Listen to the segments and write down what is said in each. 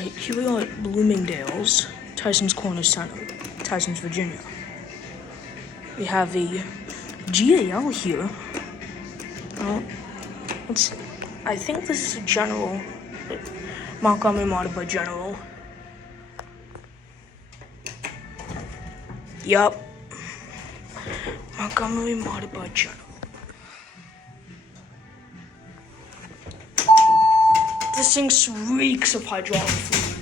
Alright, here we are at Bloomingdale's, Tysons Corner Center, Tysons, Virginia. We have a GAL here. Let's see. I think this is a General, Montgomery modded by General. Yup. Montgomery modded by General. This thing reeks of hydraulic fluid.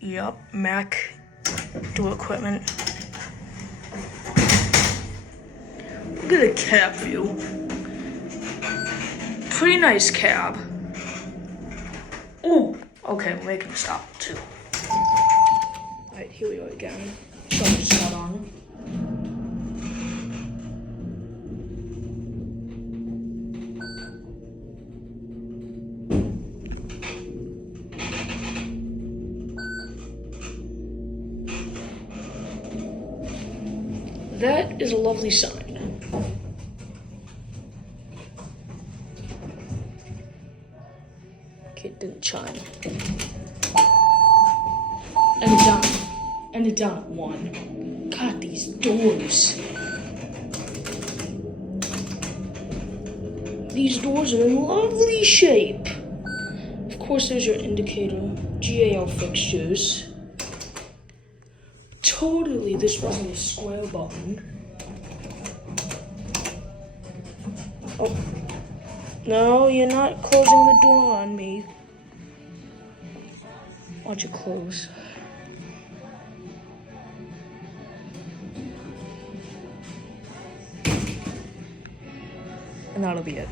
Yup, Mac door equipment. Look at the cab view. Pretty nice cab. Ooh, okay, we're making a stop too. Alright, here we go again. Shutters got on. That is a lovely sign. Okay, it didn't chime. And it down at 1. God, these doors. These doors are in lovely shape. Of course, there's your indicator. GAL fixtures. Totally, this wasn't a square button. Oh. No, you're not closing the door on me. Watch it close. And that'll be it.